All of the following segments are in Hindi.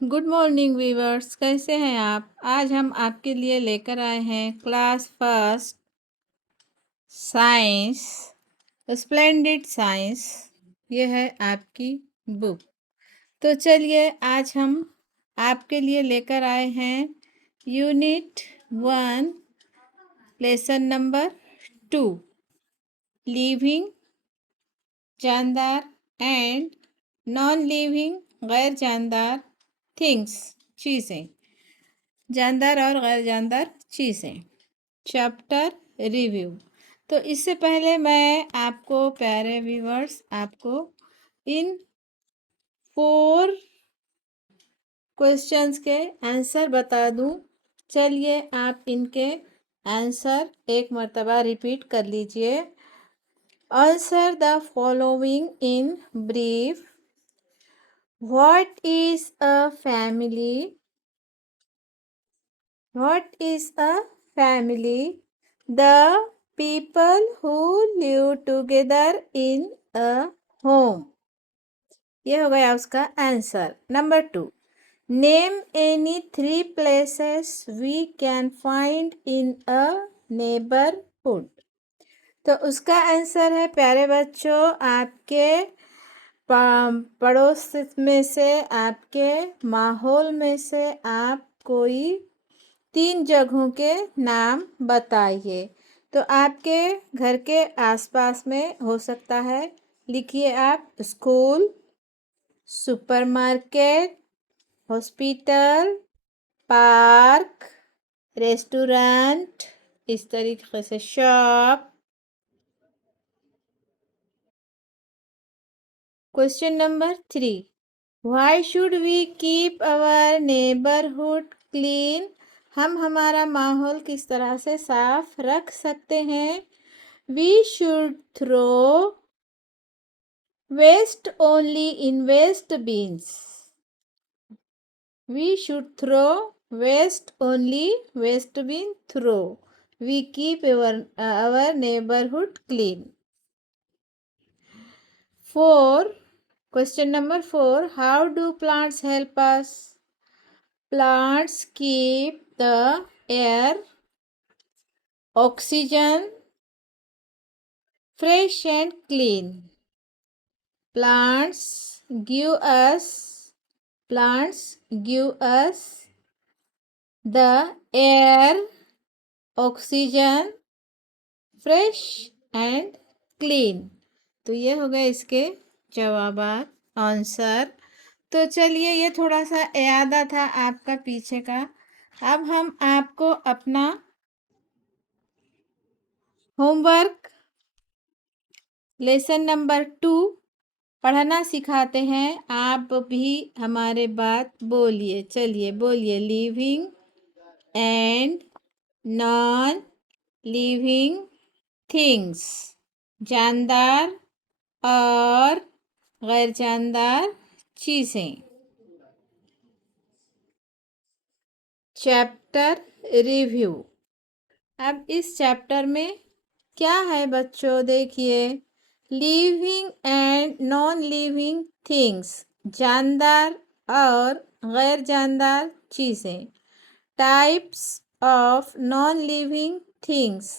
गुड मॉर्निंग वीवर्स, कैसे हैं आप। आज हम आपके लिए लेकर आए हैं class first science splendid science. ये है आपकी बुक। तो चलिए आज हम आपके लिए लेकर आए हैं यूनिट 1 लेसन नंबर 2 लिविंग जानदार एंड नॉन लिविंग गैर जानदार थिंग्स चीज़ें, जानदार और गैर जानदार चीज़ें। Chapter review. तो इससे पहले मैं आपको प्यारे व्यूअर्स आपको इन 4 क्वेश्चंस के आंसर बता दूं। चलिए आप इनके आंसर एक मर्तबा रिपीट कर लीजिए। Answer the following in brief. What is a family? What is a family? The people who live together in a home. ये हो गया उसका answer. Number 2, name any 3 places we can find in a neighborhood. तो उसका आंसर है प्यारे बच्चों, आपके पड़ोस में से, आपके माहौल में से आप कोई 3 जगहों के नाम बताइए। तो आपके घर के आसपास में हो सकता है, लिखिए आप school, supermarket, hospital, park, restaurant, इस तरीके से shop. Question number 3, why should we keep our neighbourhood clean? हम हमारा माहौल किस तरह से साफ रख सकते हैं? We should throw waste only in waste bins. We should throw waste only waste bin throw. We keep our neighborhood clean. 4. Question number 4. How do plants help us? Plants keep the air, oxygen fresh and clean. Plants give us the air, oxygen fresh and clean. तो ये हो गए इसके जवाबात, आंसर। तो चलिए ये थोड़ा सा यादा था आपका पीछे का। अब हम आपको अपना होमवर्क लेसन नंबर 2 पढ़ना सिखाते हैं। आप भी हमारे बात बोलिए। चलिए बोलिए, living and non living things, जानदार और गैर जानदार चीज़ें। Chapter review. अब इस चैप्टर में क्या है बच्चों, देखिए, living and non living things, जानदार और गैर जानदार चीज़ें। Types of non living things,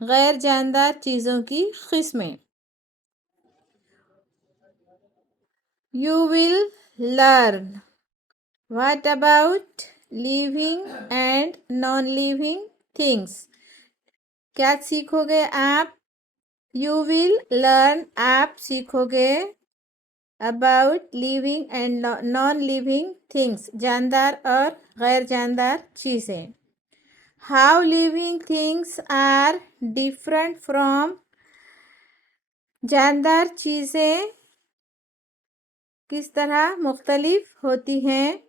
गैर जानदार चीज़ों की किस्में। You will learn what about living and non living things. क्या सीखोगे आप? यू विल लर्न, आप सीखोगे about living and non living things, जानदार और गैर जानदार चीज़ें। How living things are different from, जानदार चीज़ें किस तरह मुख्तलिफ होती हैं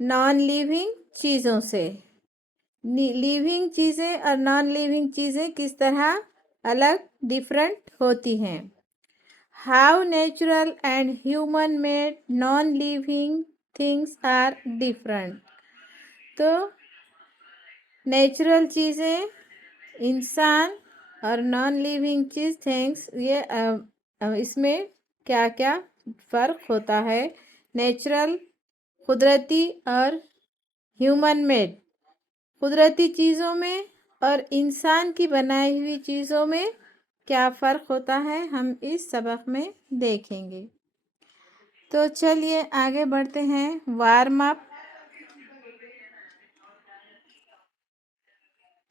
नॉन लिविंग चीज़ों से। लिविंग चीज़ें और नॉन लिविंग चीज़ें किस तरह अलग डिफरेंट होती हैं। How natural and human made non living things are different. तो नेचुरल चीज़ें, इंसान और नॉन लिविंग चीज़ थिंग्स, ये इसमें क्या क्या फ़र्क होता है। नेचुरल कुदरती और ह्यूमन मेड, कुदरती चीज़ों में और इंसान की बनाई हुई चीज़ों में क्या फ़र्क होता है, हम इस सबक में देखेंगे। तो चलिए आगे बढ़ते हैं। वार्म अप,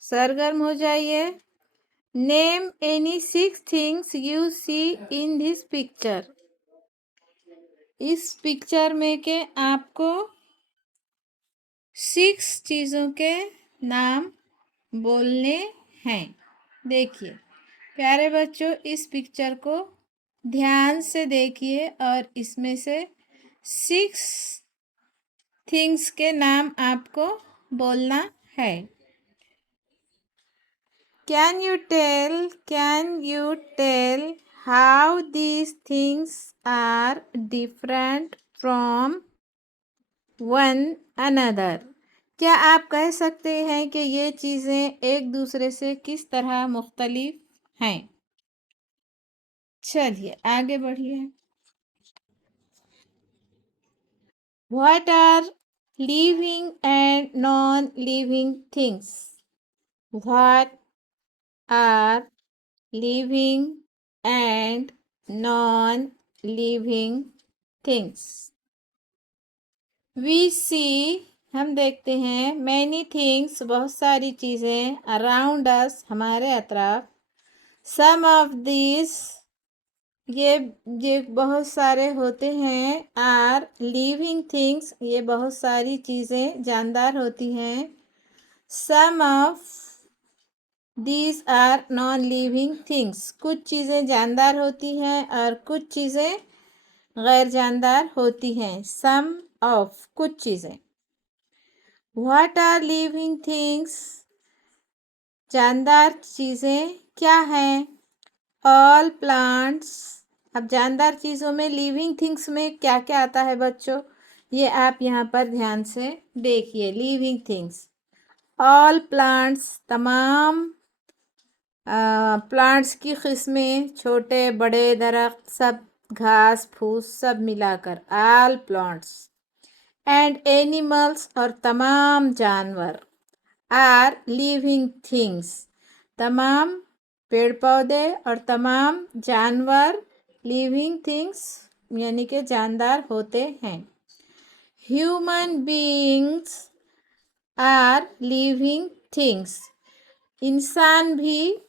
सरगर्म हो जाइए। Name any 6 things you see in this picture. इस पिक्चर में के आपको 6 चीज़ों के नाम बोलने हैं। देखिए प्यारे बच्चों, इस पिक्चर को ध्यान से देखिए और इसमें से 6 थिंग्स के नाम आपको बोलना है। Can you tell how these things are different from one another? क्या आप कह सकते हैं कि ये चीज़ें एक दूसरे से किस तरह मुख्तलिफ हैं? चलिए आगे बढ़िए। What are living and non-living things? What are living and non-living things? We see, हम देखते हैं, many things, बहुत सारी चीज़ें, around us, हमारे अतराफ। Some of these, ये बहुत सारे होते हैं। आर लिविंग थिंग्स, ये बहुत सारी चीज़ें जानदार होती हैं। Some of these are non living things, कुछ चीज़ें जानदार होती हैं और कुछ चीज़ें गैर जानदार होती हैं। सम ऑफ, कुछ चीज़ें। व्हाट आर लिविंग थिंग्स, जानदार चीज़ें क्या हैं? All plants. अब जानदार चीज़ों में लिविंग थिंग्स में क्या क्या आता है बच्चों, ये आप यहाँ पर ध्यान से देखिए। लिविंग थिंग्स, ऑल प्लांट्स, तमाम प्लांट्स की किस्में, छोटे बड़े दरख्त, सब घास फूस सब मिलाकर ऑल प्लांट्स। एंड एनिमल्स, और तमाम जानवर। आर लिविंग थिंग्स, तमाम पेड़ पौधे और तमाम जानवर लिविंग थिंग्स यानी कि जानदार होते हैं। Human beings are living things, इंसान भी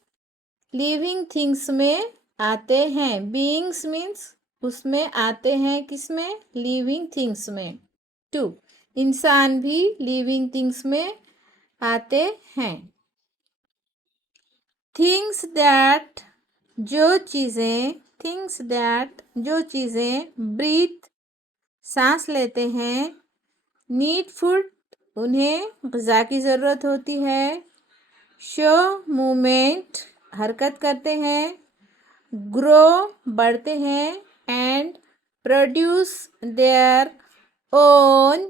लिविंग थिंग्स में आते हैं। बीइंग्स मीन्स उसमें आते हैं, किसमें? लिविंग थिंग्स में। 2, इंसान भी लिविंग थिंग्स में आते हैं। थिंग्स दैट, जो चीज़ें, थिंग्स दैट, जो चीज़ें, ब्रीथ, सांस लेते हैं, नीड फूड, उन्हें ग़िज़ा की ज़रूरत होती है, शो मूवमेंट, हरकत करते हैं, ग्रो, बढ़ते हैं, and produce their own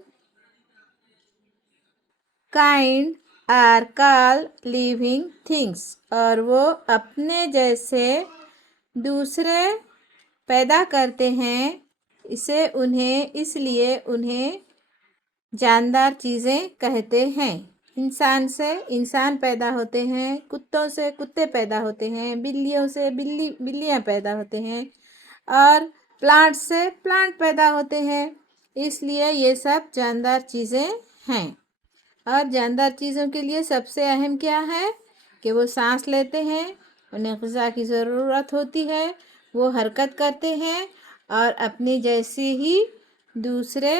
kind are called living things, और वो अपने जैसे दूसरे पैदा करते हैं, इसलिए उन्हें जानदार चीज़ें कहते हैं। इंसान से इंसान पैदा होते हैं, कुत्तों से कुत्ते पैदा होते हैं, बिल्लियों से बिल्लियाँ पैदा होते हैं, और प्लांट से प्लांट पैदा होते हैं, इसलिए ये सब जानदार चीज़ें हैं। और जानदार चीज़ों के लिए सबसे अहम क्या है कि वो सांस लेते हैं, उन्हें ग़िज़ा की ज़रूरत होती है, वो हरकत करते हैं और अपनी जैसी ही दूसरे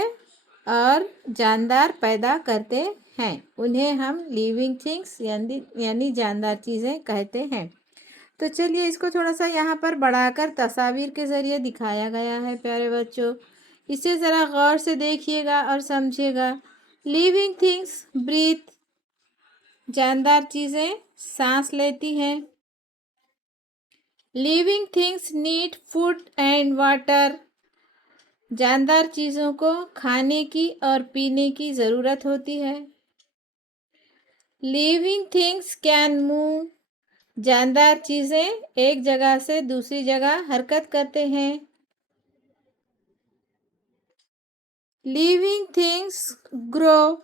और जानदार पैदा करते हैं। उन्हें हम लिविंग थिंग्स यानी जानदार चीज़ें कहते हैं। तो चलिए इसको थोड़ा सा यहाँ पर बढ़ाकर तस्वीर के ज़रिए दिखाया गया है प्यारे बच्चों, इसे ज़रा गौर से देखिएगा और समझिएगा। लिविंग थिंग्स ब्रीथ, जानदार चीज़ें सांस लेती हैं। Living things need food and water, जानदार चीज़ों को खाने की और पीने की ज़रूरत होती है। लिविंग थिंग्स कैन मूव, जानदार चीज़ें एक जगह से दूसरी जगह हरकत करते हैं। लिविंग थिंग्स ग्रो,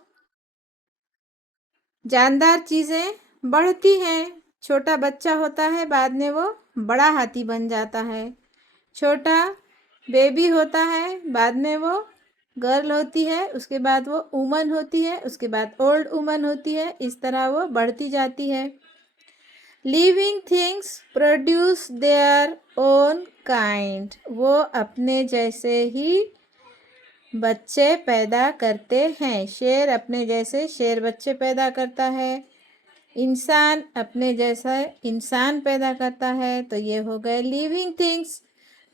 जानदार चीज़ें बढ़ती हैं। छोटा बच्चा होता है, बाद में वो बड़ा हाथी बन जाता है। छोटा बेबी होता है, बाद में वो गर्ल होती है, उसके बाद वो वुमन होती है, उसके बाद ओल्ड वुमन होती है। इस तरह वो बढ़ती जाती है। Living things produce their own kind, वो अपने जैसे ही बच्चे पैदा करते हैं। शेर अपने जैसे शेर बच्चे पैदा करता है। इंसान अपने जैसा इंसान पैदा करता है। तो ये हो गए लिविंग थिंग्स।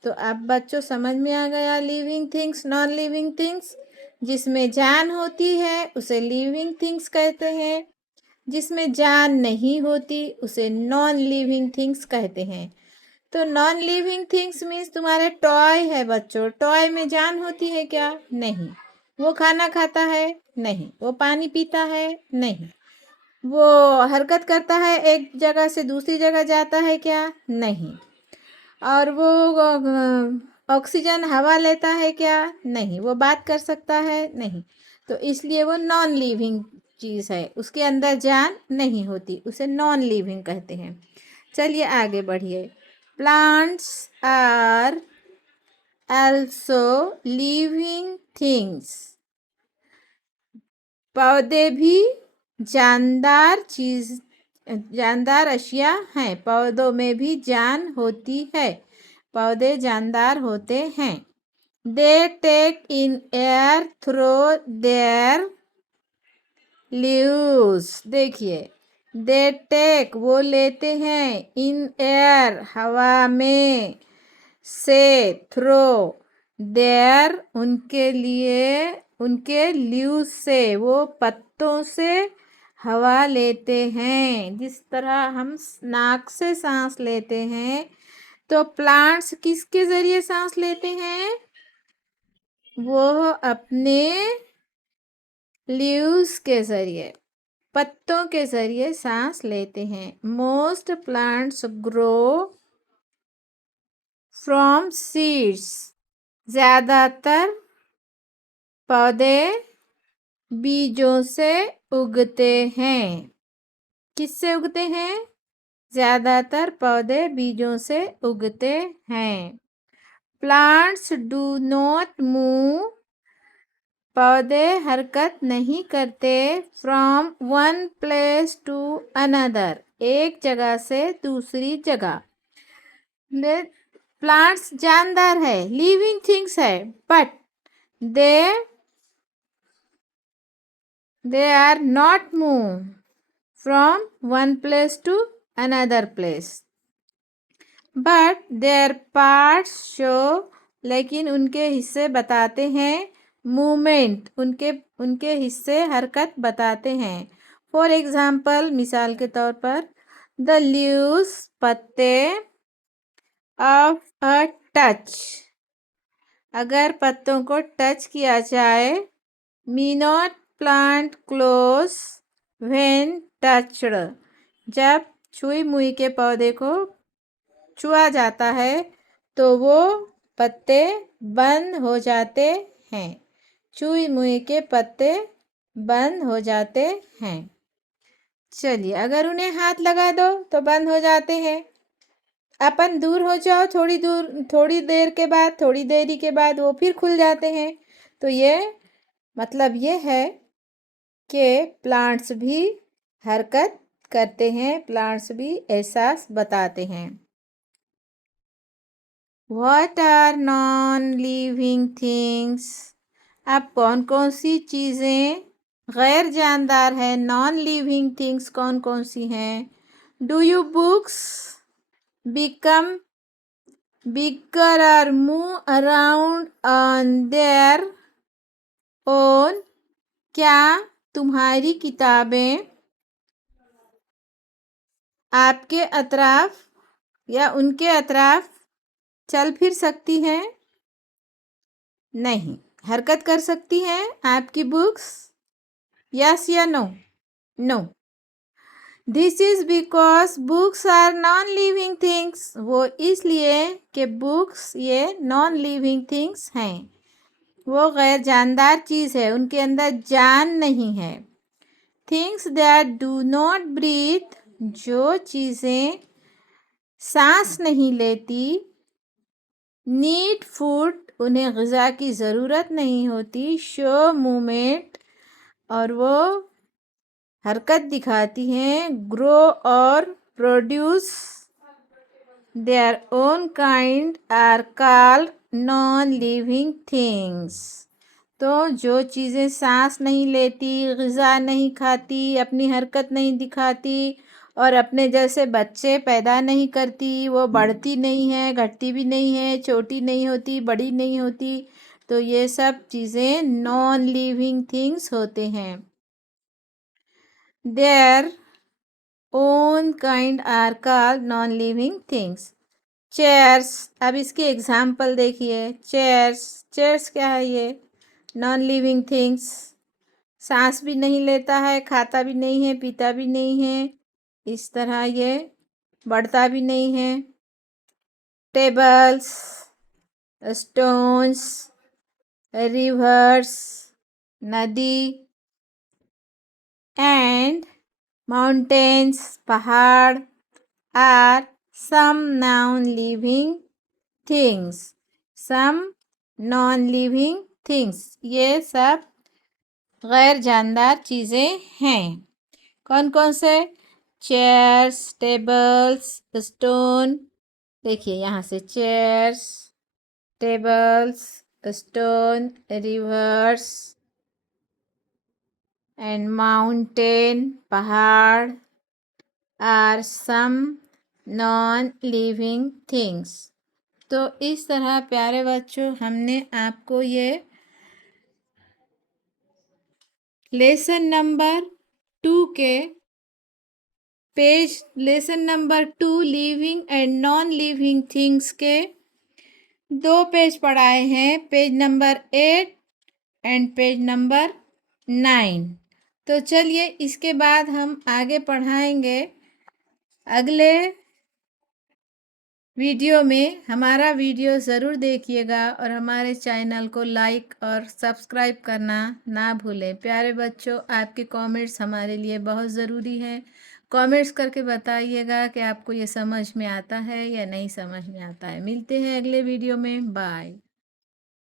तो अब बच्चों समझ में आ गया living things, non living things. जिसमें जान होती है उसे लिविंग थिंग्स कहते हैं, जिसमें जान नहीं होती उसे नॉन लिविंग थिंग्स कहते हैं। तो नॉन लिविंग थिंग्स मीन्स तुम्हारे टॉय है बच्चों। टॉय में जान होती है क्या? नहीं। वो खाना खाता है? नहीं। वो पानी पीता है? नहीं। वो हरकत करता है, एक जगह से दूसरी जगह जाता है क्या? नहीं। और वो ऑक्सीजन हवा लेता है क्या? नहीं। वो बात कर सकता है? नहीं। तो इसलिए वो नॉन लिविंग चीज़ है, उसके अंदर जान नहीं होती, उसे नॉन लिविंग कहते हैं। चलिए आगे बढ़िए। Plants are also living things, पौधे भी जानदार अशिया हैं। पौधों में भी जान होती है, पौधे जानदार होते हैं। They take in air through their leaves, देखिए दे टेक वो लेते हैं, इन एयर हवा में, से थ्रो देयर उनके लिए, उनके लीव्स से वो पत्तों से हवा लेते हैं। जिस तरह हम नाक से सांस लेते हैं, तो प्लांट्स किसके ज़रिए सांस लेते हैं? वो अपने लीव्स के ज़रिए, पत्तों के ज़रिए सांस लेते हैं। Most plants grow from seeds, ज़्यादातर पौधे बीजों से उगते हैं। किससे उगते हैं? ज़्यादातर पौधे बीजों से उगते हैं। प्लांट्स डू नॉट मूव, पौधे हरकत नहीं करते। From one place to another, एक जगह से दूसरी जगह। प्लांट्स जानदार है, लिविंग थिंग्स है, but they are not moved from one place to another place, but their parts show, लेकिन उनके हिस्से बताते हैं मूवमेंट, उनके हिस्से हरकत बताते हैं। फॉर एग्जाम्पल, मिसाल के तौर पर, द लीव्स पत्ते ऑफ अ टच, अगर पत्तों को टच किया जाए, me not plant close when touched, जब छुई मुई के पौधे को छुआ जाता है तो वो पत्ते बंद हो जाते हैं। छुई मुई के पत्ते बंद हो जाते हैं। चलिए, अगर उन्हें हाथ लगा दो तो बंद हो जाते हैं। अपन दूर हो जाओ, थोड़ी देरी के बाद वो फिर खुल जाते हैं। तो ये मतलब ये है कि प्लांट्स भी हरकत करते हैं, प्लांट्स भी एहसास बताते हैं। What are non living things? अब कौन कौन सी चीज़ें गैर जानदार है? नॉन लिविंग थिंग्स कौन कौन सी हैं? Do you books become bigger और move around on their own, क्या तुम्हारी किताबें आपके अतराफ या उनके अतराफ चल फिर सकती हैं? नहीं। हरकत कर सकती हैं आपकी बुक्स? यस या no? No. This is because books are non living things, वो इसलिए कि बुक्स ये नॉन लिविंग थिंग्स हैं। वो गैर जानदार चीज़ है, उनके अंदर जान नहीं है। Things that do not breathe, जो चीज़ें सांस नहीं लेती। नीड फूड, उन्हें ग़िज़ा की ज़रूरत नहीं होती। शो मूवमेंट, और वो हरकत दिखाती हैं। ग्रो और produce their own kind are called non living things. तो जो चीज़ें सांस नहीं लेती, ग़िज़ा नहीं खाती, अपनी हरकत नहीं दिखाती और अपने जैसे बच्चे पैदा नहीं करती, वो बढ़ती नहीं है, घटती भी नहीं है, छोटी नहीं होती, बड़ी नहीं होती, तो ये सब चीज़ें नॉन लिविंग थिंग्स होते हैं। Their own kind are called non living things. Chairs, अब इसके एग्जाम्पल देखिए। चेयर्स क्या है? ये नॉन लिविंग थिंग्स। सांस भी नहीं लेता है, खाता भी नहीं है, पीता भी नहीं है, इस तरह ये बढ़ता भी नहीं है। टेबल्स, स्टोन्स, रिवर्स, नदी एंड माउंटेन्स, पहाड़ are some non living things. Some non living things, ये सब गैर जानदार चीज़ें हैं। कौन कौन से? Chairs, tables, stone. देखिए यहाँ से chairs, tables, stone, rivers and mountain, पहाड़ are some non living things. तो इस तरह प्यारे बच्चों, हमने आपको ये लेसन नंबर 2 के lesson number 2 living and non living things के 2 पेज पढ़ाए हैं, page number 8 and page number 9। तो चलिए इसके बाद हम आगे पढ़ाएंगे अगले वीडियो में। हमारा वीडियो ज़रूर देखिएगा और हमारे चैनल को लाइक और सब्सक्राइब करना ना भूलें। प्यारे बच्चों, आपके कमेंट्स हमारे लिए बहुत ज़रूरी हैं। कमेंट्स करके बताइएगा कि आपको ये समझ में आता है या नहीं समझ में आता है। मिलते हैं अगले वीडियो में। बाय।